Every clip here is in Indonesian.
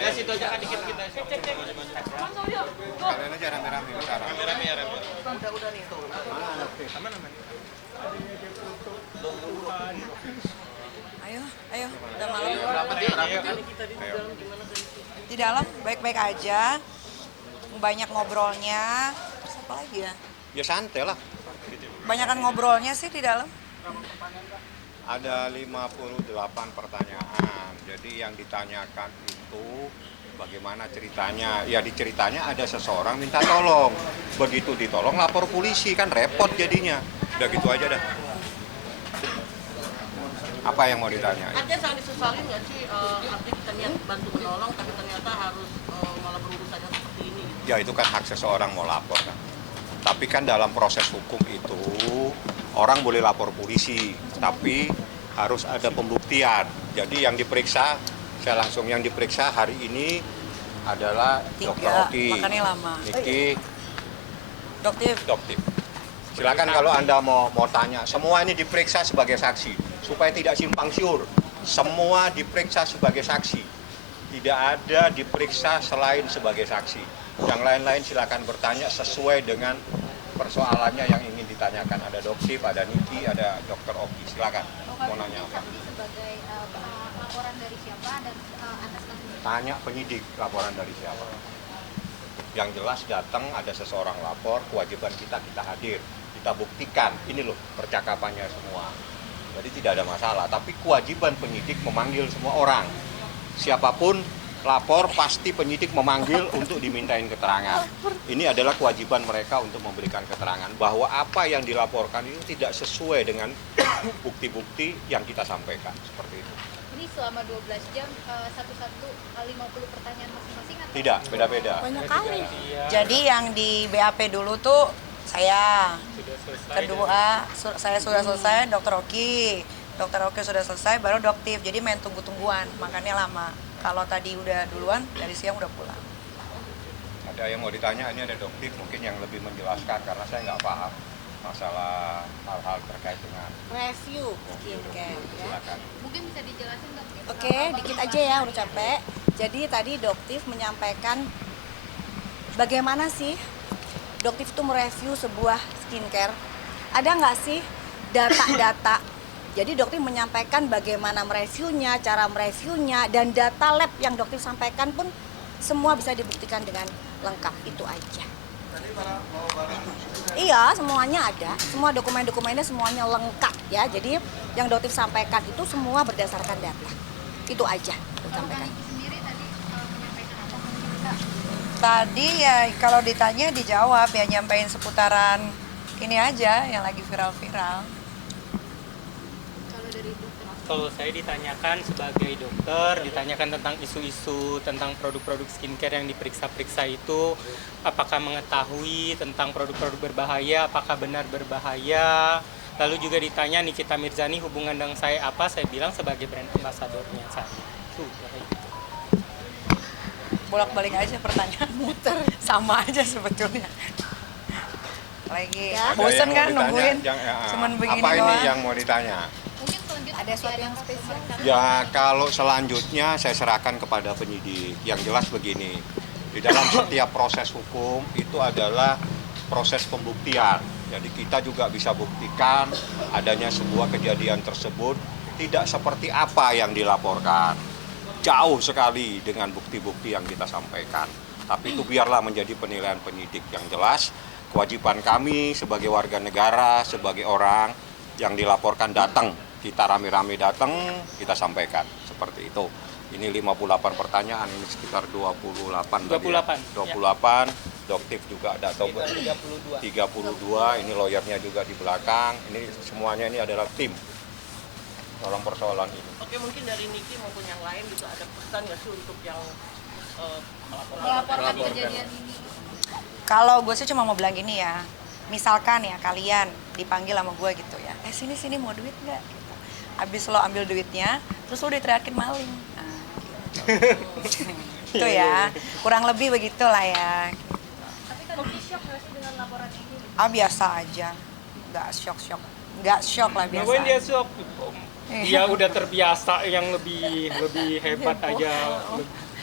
Ya situ aja kan dikit kita. Kalian aja rame-rame sekarang. Rame-rame ya rame. Udah nih tuh. Aman aman. Ayo, udah malam. Ayo. Di dalam baik-baik aja, banyak ngobrolnya. Terus apa lagi ya? Ya santai lah. Banyakan ngobrolnya sih di dalam. Ada 58 pertanyaan. Jadi yang ditanyakan itu bagaimana ceritanya. Ya diceritanya ada seseorang minta tolong. Begitu ditolong lapor polisi, kan repot jadinya. Udah gitu aja dah. Apa yang mau ditanya? Artinya sangat disesalin nggak sih, artinya kita niat bantu menolong tapi ternyata harus malah berurusannya seperti ini? Ya itu kan hak seseorang mau lapor kan. Tapi kan dalam proses hukum itu orang boleh lapor polisi, tapi harus ada pembuktian. Jadi yang diperiksa, saya langsung yang diperiksa hari ini adalah Dr. 3, Oki, makanya lama. Niki, Doktif. Silakan kalau Anda mau tanya, semua ini diperiksa sebagai saksi supaya tidak simpang siur. Semua diperiksa sebagai saksi. Tidak ada diperiksa selain sebagai saksi. Yang lain-lain silakan bertanya sesuai dengan persoalannya yang ingin ditanyakan. Ada Doktif, ada Niki, ada Dr. Oki. Silakan. Mau nanya apa? Sebagai laporan dari siapa dan atas nama Tanya penyidik laporan dari siapa. Yang jelas datang ada seseorang lapor, kewajiban kita hadir. Kita buktikan, ini loh percakapannya semua. Jadi tidak ada masalah, tapi kewajiban penyidik memanggil semua orang. Siapapun lapor pasti penyidik memanggil untuk dimintain keterangan. Ini adalah kewajiban mereka untuk memberikan keterangan bahwa apa yang dilaporkan itu tidak sesuai dengan bukti-bukti yang kita sampaikan, seperti itu. ini selama 12 jam satu-satu 50 pertanyaan masing-masing atau? Tidak, beda-beda. Banyak kali. Jadi yang di BAP dulu tuh saya, kedua saya sudah selesai, Dr. Oki sudah selesai, baru Doktif. Jadi main tunggu-tungguan, makanya lama. Kalau tadi udah duluan, dari siang udah pulang. Ada yang mau ditanya, ini ada Doktif mungkin yang lebih menjelaskan karena saya nggak paham masalah hal-hal terkait dengan review skincare ya. Silakan. Mungkin bisa dijelasin Doktif? Oke, dikit aja ya, udah capek. Jadi tadi Doktif menyampaikan bagaimana sih Doktif itu mereview sebuah skincare. Ada nggak sih data-data? Jadi Doktif menyampaikan bagaimana mereviewnya, cara mereviewnya, dan data lab yang Doktif sampaikan pun semua bisa dibuktikan dengan lengkap. Itu aja. Iya, semuanya ada. Semua dokumen-dokumennya semuanya lengkap ya. Jadi yang Doktif sampaikan itu semua berdasarkan data. Itu aja Doktif sampaikan. Sendiri tadi menyampaikan apa? Tadi ya kalau ditanya dijawab, ya nyampein seputaran ini aja yang lagi viral-viral. Kalau dari dokter? Kalau saya ditanyakan sebagai dokter, ditanyakan tentang isu-isu tentang produk-produk skincare yang diperiksa-periksa itu, apakah mengetahui tentang produk-produk berbahaya, apakah benar berbahaya. Lalu juga ditanya Nikita Mirzani hubungan dengan saya apa, saya bilang sebagai brand ambassador-nya saya. Sudah gitu. Bolak-balik aja pertanyaan, muter. Sama aja sebetulnya. Lagi Ya. bosen Ada yang kan mau nungguin, ditanya, cuman begini apa ini doang. yang mau ditanya? Mungkin selanjutnya Ada sesuatu yang spesial? Ya kalau selanjutnya saya serahkan kepada penyidik. Yang jelas begini, di dalam setiap proses hukum itu adalah proses pembuktian. Jadi kita juga bisa buktikan adanya sebuah kejadian tersebut tidak seperti apa yang dilaporkan. Jauh sekali dengan bukti-bukti yang kita sampaikan. Tapi itu biarlah menjadi penilaian penyidik. Yang jelas kewajiban kami sebagai warga negara, sebagai orang yang dilaporkan datang. Kita rame-rame datang, kita sampaikan. Seperti itu. Ini 58 pertanyaan, ini sekitar 28. 28. 28, Doktif juga ada 32, ini lawyernya juga di belakang. Ini semuanya ini adalah tim dalam persoalan ini. Oke, mungkin dari Niki maupun yang lain juga ada pesan nggak sih untuk yang melaporkan kejadian ini? Kalau gue sih cuma mau bilang gini ya, misalkan ya kalian dipanggil sama gue gitu ya, sini mau duit nggak? Gitu. Abis lo ambil duitnya, terus lo diteriakin maling. Nah, gitu. Itu ya, kurang lebih begitulah ya. Tapi kan shock nggak sih dengan laporan ini? Ah biasa aja. nggak shock lah biasa. Ngapain dia shock? Dia udah terbiasa yang lebih hebat aja.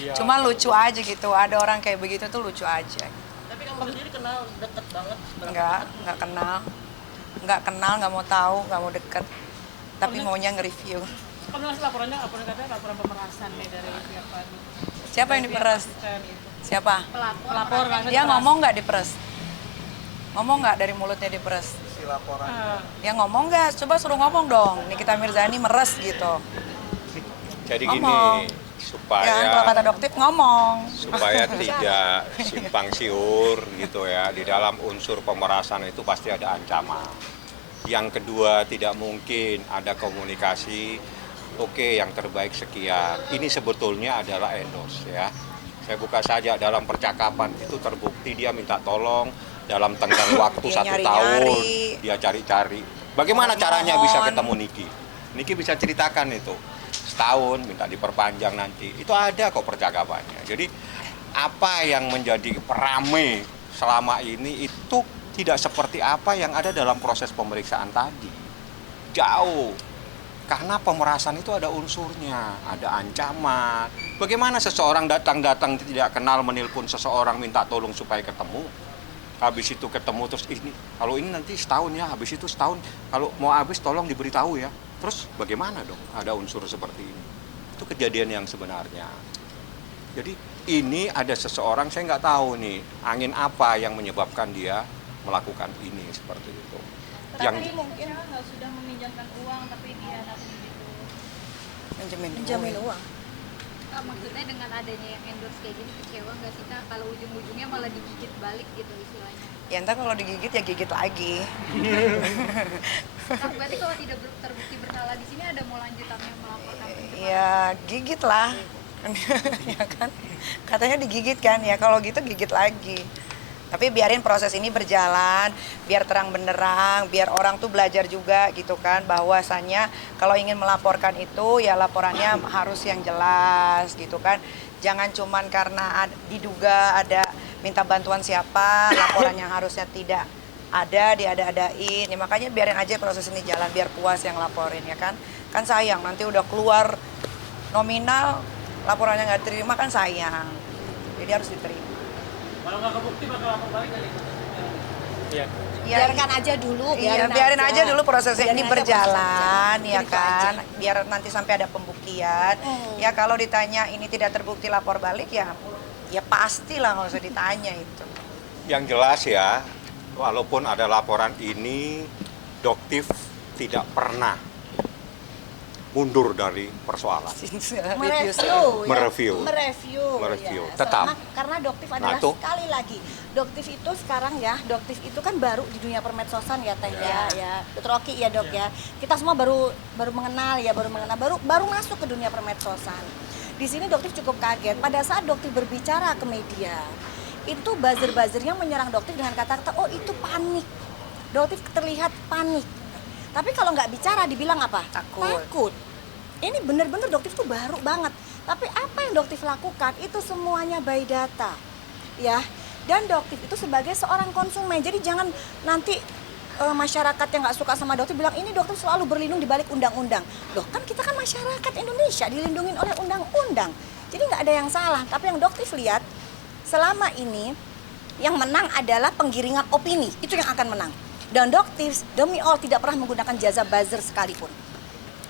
Dia- Cuma lucu aja gitu, ada orang kayak begitu tuh lucu aja. Tapi kamu sendiri kenal deket banget? Nggak kenal, nggak mau tahu, nggak mau deket. Tapi maunya nge-review. Pernah laporannya apa katanya laporan pemerasan nih dari pihak Fadli? Siapa yang diperas? Siapa? Pelapor Dia ngomong nggak diperas? Ngomong nggak dari mulutnya diperas? Dia ngomong nggak? Coba suruh ngomong dong. Nikita Mirzani meres gitu. Jadi Ngomong. gini, Ya, kalau kata dokter ngomong. supaya tidak simpang siur gitu ya, di dalam unsur pemerasan itu pasti ada ancaman. Yang kedua, tidak mungkin ada komunikasi, oke yang terbaik sekian. Ini sebetulnya adalah endorse ya. Saya buka saja dalam percakapan itu terbukti dia minta tolong dalam tenggang waktu Dia 1 tahun, nyari-nyari. dia cari-cari. Bagaimana caranya Mohon. bisa ketemu Niki? Niki bisa ceritakan itu. Setahun minta diperpanjang nanti. Itu ada kok percakapannya. Jadi apa yang menjadi perame selama ini itu tidak seperti apa yang ada dalam proses pemeriksaan tadi. Jauh. Karena pemerasan itu ada unsurnya, ada ancaman. Bagaimana seseorang datang tidak kenal menelpon seseorang minta tolong supaya ketemu. Habis itu ketemu terus ini, kalau ini nanti setahun ya, habis itu setahun. Kalau mau habis tolong diberitahu ya. Terus bagaimana dong ada unsur seperti ini? Itu kejadian yang sebenarnya. Jadi ini ada seseorang, saya nggak tahu nih, angin apa yang menyebabkan dia melakukan ini seperti itu. Tadi mungkin nggak sudah meminjamkan uang tapi dia Menjamin uang. maksudnya dengan adanya yang endorse kayak gini kecewa nggak sih Kak kalau ujung-ujungnya malah digigit balik gitu istilahnya? Ya ntar kalau digigit ya gigit lagi. Nah, berarti kalau tidak terbukti bersalah di sini ada mau lanjutannya melaporkan? Ya gigit lah. Ya kan? Katanya digigit kan ya, kalau gitu gigit lagi. Tapi biarin proses ini berjalan, biar terang benderang, biar orang tuh belajar juga gitu kan, bahwasannya kalau ingin melaporkan itu ya laporannya harus yang jelas gitu kan. Jangan cuman karena diduga ada minta bantuan siapa, laporannya harusnya tidak ada, diada-adain. Ya makanya biarin aja proses ini jalan, biar puas yang laporin ya kan. Kan sayang nanti udah keluar nominal, laporannya nggak diterima kan sayang. Jadi harus diterima. Kalau nggak kebukti bakal lapor balik kali. Iya. Biarkan aja dulu, Iya, biarin aja dulu prosesnya ini Biarin aja berjalan prosesnya. ya Gitu kan. aja. Biar nanti sampai ada pembuktian. Ya kalau ditanya ini tidak terbukti lapor balik ya pastilah nggak usah ditanya itu. Yang jelas ya, walaupun ada laporan ini, Doktif tidak pernah mundur dari persoalan. Mereview. Ya. Tetap. Karena Doktif adalah itu. sekali lagi, Doktif itu sekarang ya, Doktif itu kan baru di dunia permedsosan ya Teh ya. Dr. Oki ya Dok ya. Kita semua baru mengenal ya, baru masuk ke dunia permedsosan. Di sini Doktif cukup kaget pada saat Doktif berbicara ke media. Itu buzzer-buzzer yang menyerang Doktif dengan kata-kata, oh itu panik. Doktif terlihat panik. Tapi kalau nggak bicara dibilang apa? Takut. Ini benar-benar Doktif tuh baru banget. Tapi apa yang Doktif lakukan itu semuanya by data. Ya. Dan Doktif itu sebagai seorang konsumen. Jadi jangan nanti masyarakat yang nggak suka sama Doktif bilang ini Doktif selalu berlindung di balik undang-undang. Loh kan kita kan masyarakat Indonesia dilindungi oleh undang-undang. Jadi nggak ada yang salah. Tapi yang Doktif lihat selama ini yang menang adalah penggiringan opini. Itu yang akan menang. Dan Doktif demi all tidak pernah menggunakan jasa buzzer sekalipun.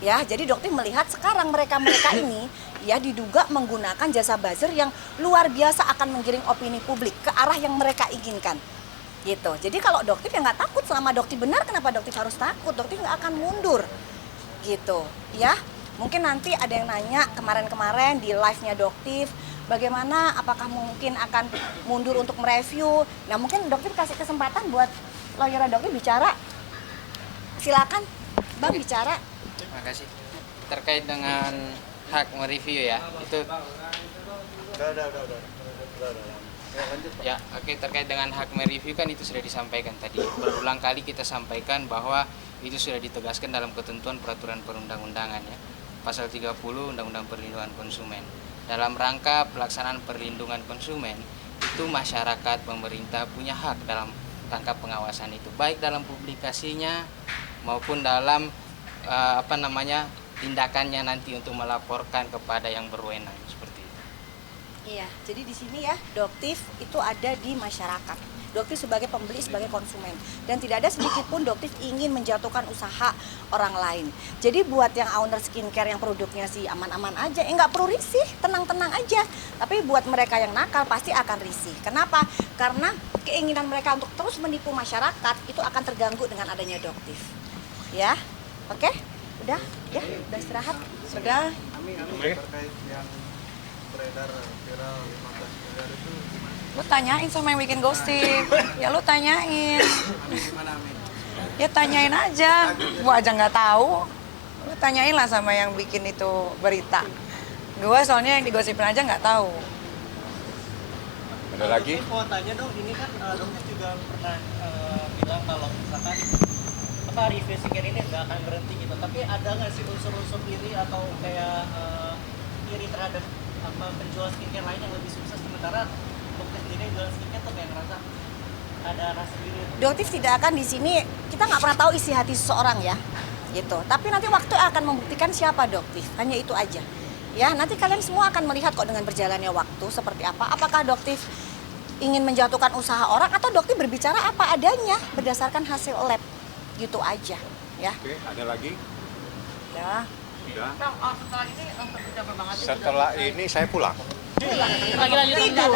Ya, jadi Doktif melihat sekarang mereka ini ya diduga menggunakan jasa buzzer yang luar biasa akan menggiring opini publik ke arah yang mereka inginkan. Gitu. Jadi kalau Doktif ya nggak takut, selama Doktif benar kenapa Doktif harus takut? Doktif nggak akan mundur. Gitu. Ya. Mungkin nanti ada yang nanya kemarin-kemarin di live-nya Doktif, bagaimana apakah mungkin akan mundur untuk mereview. Nah, mungkin Doktif kasih kesempatan buat lawyer Doktif bicara. Silakan Bang bicara. Terima kasih. Terkait dengan hak mereview ya, itu ya oke, terkait dengan hak mereview kan itu sudah disampaikan tadi. Berulang kali kita sampaikan bahwa itu sudah ditegaskan dalam ketentuan peraturan perundang-undangan ya. Pasal 30 Undang-Undang Perlindungan Konsumen. Dalam rangka pelaksanaan perlindungan konsumen, itu masyarakat pemerintah punya hak dalam rangka pengawasan itu, baik dalam publikasinya maupun dalam tindakannya nanti untuk melaporkan kepada yang berwenang seperti itu. Iya, jadi di sini ya Doktif itu ada di masyarakat. Doktif sebagai pembeli, sebagai konsumen, dan tidak ada sedikit pun Doktif ingin menjatuhkan usaha orang lain. Jadi buat yang owner skincare yang produknya sih aman-aman aja, nggak perlu risih, tenang-tenang aja. Tapi buat mereka yang nakal pasti akan risih. Kenapa? Karena keinginan mereka untuk terus menipu masyarakat itu akan terganggu dengan adanya Doktif. Ya, oke? Udah istirahat. Sudah. Terkait yang beredar viral 15 miliar itu gimana? Lu tanyain sama yang bikin ghosting. Ya lu tanyain. Gimana Amin? Ya tanyain aja. Gua aja nggak tahu. Lu tanyain lah sama yang bikin itu berita. Gua soalnya yang digosipin aja nggak tahu. Ada lagi? Mau tanya dong, ini kan dokter juga pernah bilang kalau misalkan review skincare ini nggak akan berhenti gitu. Tapi ada nggak sih unsur-unsur iri atau kayak iri terhadap penjual skincare lain yang lebih sukses, sementara dokter sendiri jual skincare tuh kayak ngerasa ada rasa iri? Doktif tidak akan di sini, kita nggak pernah tahu isi hati seseorang ya, gitu. Tapi nanti waktu akan membuktikan siapa Doktif, hanya itu aja. Ya, nanti kalian semua akan melihat kok dengan berjalannya waktu seperti apa. Apakah Doktif ingin menjatuhkan usaha orang atau Doktif berbicara apa adanya berdasarkan hasil lab, gitu aja. Ya. Oke, ada lagi? Ya. Udah. Setelah ini udah berbanget. Setelah ini saya pulang. Lagi tidur.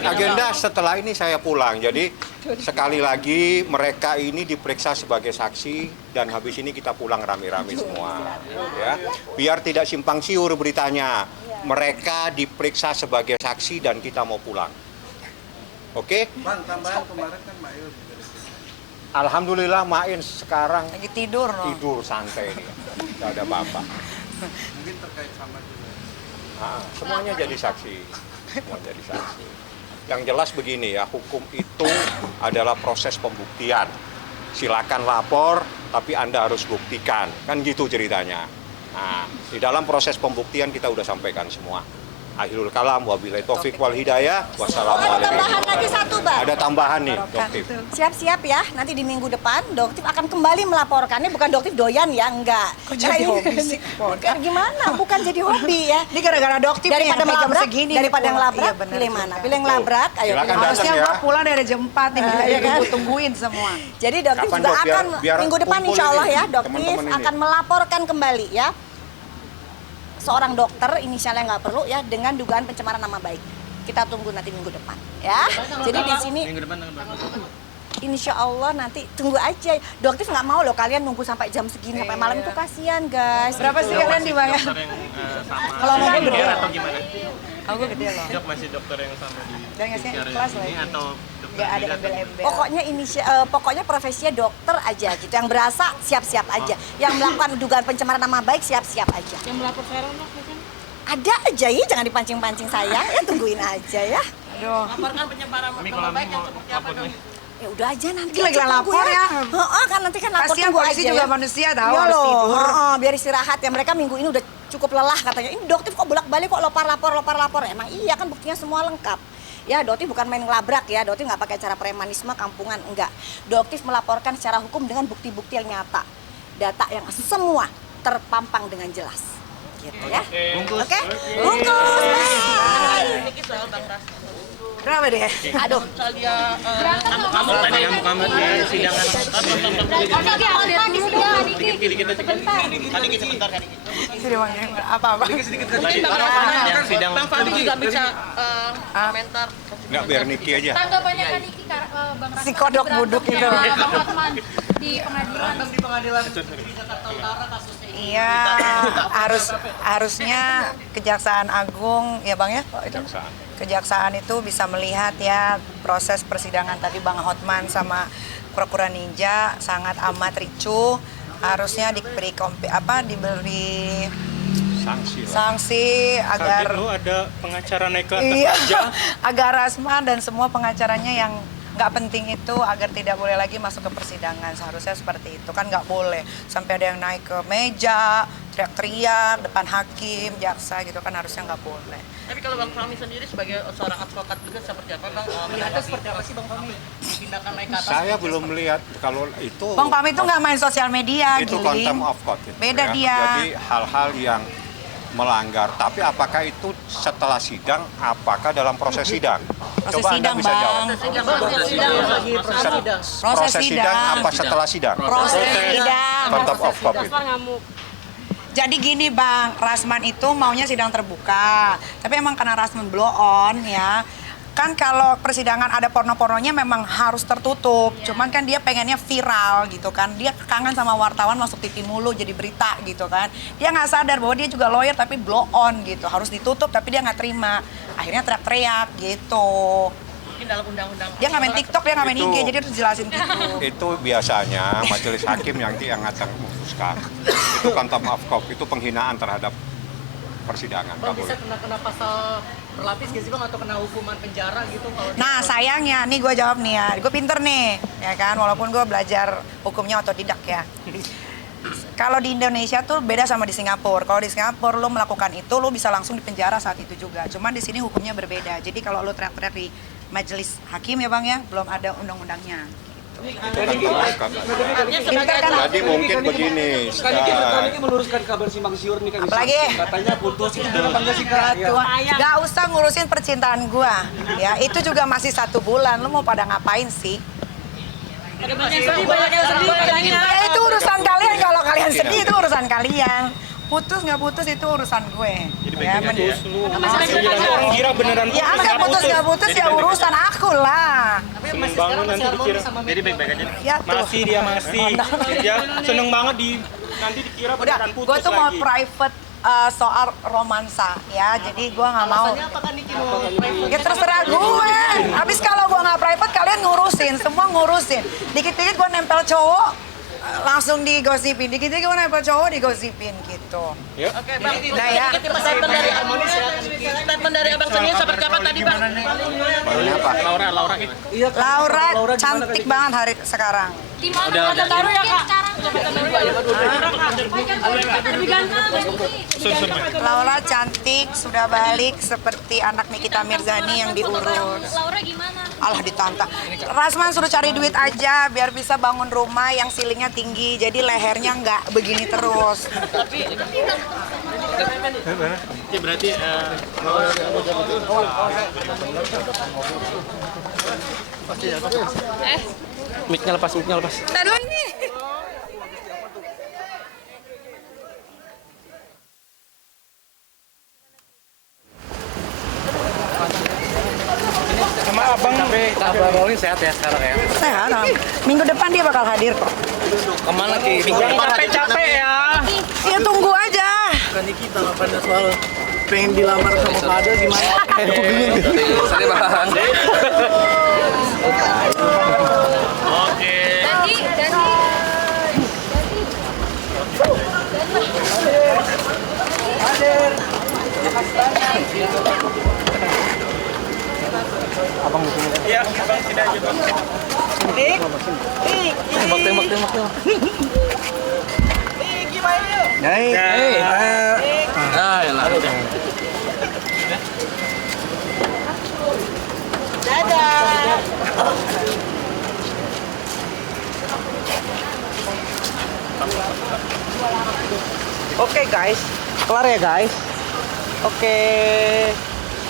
Agenda setelah ini saya pulang. Jadi sekali lagi mereka ini diperiksa sebagai saksi dan habis ini kita pulang rame-rame semua. Ya, biar tidak simpang siur beritanya. Mereka diperiksa sebagai saksi dan kita mau pulang. Oke? Bang, tambahan kemarin kan Mbak Yul juga diperiksa. Alhamdulillah Main sekarang Lagi tidur no. tidur santai nih. Tidak ada apa-apa. Mungkin terkait sama juga. Semuanya jadi saksi. Semua jadi saksi. Yang jelas begini ya, hukum itu adalah proses pembuktian. Silakan lapor, tapi Anda harus buktikan. Kan gitu ceritanya. Nah, di dalam proses pembuktian kita udah sampaikan semua. Akhirul kalam, wabillahi taufik wal hidayah. Ada Wassalamualaikum. tambahan lagi satu, Bang. Ada tambahan nih, Doktif. Siap-siap ya, nanti di minggu depan Doktif akan kembali melaporkannya, bukan Doktif doyan ya, enggak. Kok jadi hobi sih? Bukan, gimana? Bukan jadi hobi ya. Ini gara-gara Doktif nih Daripada sampai jam melabrak, segini. daripada nih, ngelabrak, iya, bener pilih juga. mana? Pilih ngelabrak, ayo Silakan pilih. datang Harusnya ya. gua pulang dari jam 4 nih, Iya kan? tungguin semua. Jadi Doktif Kapan, juga Dok? akan Biar minggu depan kumpul insya Allah ini, ya, Doktif teman-teman ini. akan melaporkan kembali ya. Seorang dokter inisialnya nggak perlu ya, dengan dugaan pencemaran nama baik. Kita tunggu nanti minggu depan ya. Jadi di sini Minggu depan tanggal berapa? insya Allah nanti tunggu aja. Doktif nggak mau loh kalian nunggu sampai jam segini sampai malam itu, kasihan guys. Berapa sih kalian dibayar? Dokter yang sama Kalau mungkin gede. skincare atau gimana? Aku gue gede loh. Dok masih dokter yang sama di Dan ngasih skincare kelas ini lagi. atau dokter Gak ada beda? embel-embel. Pokoknya profesinya dokter aja gitu. Yang berasa siap-siap aja. Yang melakukan dugaan pencemaran nama baik siap-siap aja. Yang melapor viral dok mungkin? Ada aja ya, jangan dipancing-pancing saya. Ya tungguin aja ya. Aduh. Laporkan pencemaran Ini nama kalau baik yang mau seperti apa lapor dong? nih. Ya udah aja nanti. Lagi aja tunggu lapor ya. Heeh, kan nanti kan lapor Kasihan tunggu polisi aja juga ya. manusia tahu Iya harus loh, tidur. heeh, biar istirahat ya. Mereka minggu ini udah cukup lelah katanya. Ini Doktif kok bolak-balik kok lopar lapor. Emang iya kan buktinya semua lengkap. Ya, Doktif bukan main ngelabrak ya. Doktif nggak pakai cara premanisme kampungan, enggak. Doktif melaporkan secara hukum dengan bukti-bukti yang nyata. Data yang semua terpampang dengan jelas. Gitu ya. Bungkus. Oke? Bungkus. Bye. Sedikit soal Bang Ras. Kenapa deh? Aduh. Soal dia Kamu tadi kamu di sidangan. Dikit sebentar. Itu dia Bang, apa-apa. mungkin Bang Yang Ras sidang. Bang Fadli juga bisa komentar. Nggak, biar Niki aja. Tanggapannya kan Niki Bang Ras Si kodok buduk itu. Bang Hotman di pengadilan. Di pengadilan di Jakarta Utara kasusnya ini. Iya, harusnya Kejaksaan Agung ya Bang ya? Itu Kejaksaan itu bisa melihat ya proses persidangan tadi Bang Hotman sama Pura-Pura Ninja sangat amat ricuh. Harusnya diberi diberi Sanksi lah. sanksi agar Kaget lo ada pengacara naik ke atas iya, aja. agar Rasma dan semua pengacaranya yang nggak penting itu agar tidak boleh lagi masuk ke persidangan. Seharusnya seperti itu kan, nggak boleh sampai ada yang naik ke meja teriak-teriak depan hakim, jaksa gitu kan, harusnya nggak boleh. Tapi kalau Bang Fahmi sendiri sebagai seorang advokat juga seperti apa Bang? Melihatnya seperti apa sih Bang Fahmi? Tindakan naik ke atas? Saya belum melihat kalau itu. Bang Fahmi itu nggak main sosial media, itu Giling. contempt of court. Gitu, Beda ya. dia. Jadi hal-hal yang melanggar. Tapi apakah itu setelah sidang? Apakah dalam proses sidang? Proses Coba sidang, Anda bisa Bang. jawab. Proses sidang apa setelah sidang? Proses sidang. Contempt of court. Itu. Jadi gini Bang, Rasman itu maunya sidang terbuka. Tapi emang karena Rasman blow on ya. Kan kalau persidangan ada porno-pornonya memang harus tertutup. Cuman kan dia pengennya viral gitu kan. Dia kangen sama wartawan masuk TV mulu jadi berita gitu kan. Dia nggak sadar bahwa dia juga lawyer tapi blow on gitu. Harus ditutup tapi dia nggak terima. Akhirnya teriak-teriak gitu. Mungkin dalam undang-undang. Dia nggak main TikTok, dia nggak main IG, Itu- jadi harus jelasin gitu. Itu biasanya majelis hakim yang akan memutuskan. Itu contempt of court, itu penghinaan terhadap persidangan. Bang Nggak bisa boleh. kena pasal berlapis gak sih Bang atau kena hukuman penjara gitu kalau Nah sayangnya, nih gue jawab nih ya, gue pinter nih, ya kan, walaupun gue belajar hukumnya otodidak ya. Kalau di Indonesia tuh beda sama di Singapura. Kalau di Singapura lo melakukan itu, lo bisa langsung dipenjara saat itu juga. Cuman di sini hukumnya berbeda. Jadi kalau lo teriak-teriak di majelis hakim ya Bang ya, belum ada undang-undangnya. Pinter kan? Jadi mungkin begini. meluruskan kabar simpang siur nih kan. Apalagi? Katanya putus itu benar apa enggak sih Kak? Gak usah ngurusin percintaan gua, ya itu juga masih 1 bulan. Lo mau pada ngapain sih? Ya itu urusan kalian, kalau kalian sedih itu urusan kalian. Putus nggak putus itu urusan gue. Ya, Orang kira beneran ya nggak putus ya urusan aku lah. tapi masih sekarang masih harmonis sama Jadi baik-baik aja. Ya tuh. Masih dia masih. Dia seneng banget nanti dikira Udah, beneran putus gue tuh mau lagi. private soal romansa ya. Jadi gue nggak mau. Alasannya apakah Niki mau private? Ya terserah gue. Habis kalau gue nggak private, kalian ngurusin, semua ngurusin. Dikit-dikit gue nempel cowok, langsung digosipin. Dikit-dikit gue nempel cowok, digosipin gitu. Oke Bang, Nah ya. statement dari harmonis ya. Statement dari Abang Seni seperti apa tadi Bang? Barunya apa? Laura cantik banget hari sekarang. Gimana kata baru ya Kak? Lebih ganteng. Laura cantik, sudah balik seperti anak Nikita Mirzani yang diurus. Laura gimana? Alah ditantang. Rasman suruh cari duit aja biar bisa bangun rumah yang ceilingnya tinggi, jadi lehernya nggak begini terus. Mic-nya lepas. Aduh ini. Sama abang. Kabar Rolling sehat ya sekarang ya. Sehat. Minggu depan dia bakal hadir kok. Kemana Ki? Capek-capek ya. Ya tunggu aja. Kan Niki tanggapannya soal pengen dilamar sama Pak Adel gimana? Iya, abang sini aja bang. Tembak. Naik. Elah. Oke guys, kelar ya guys. Oke.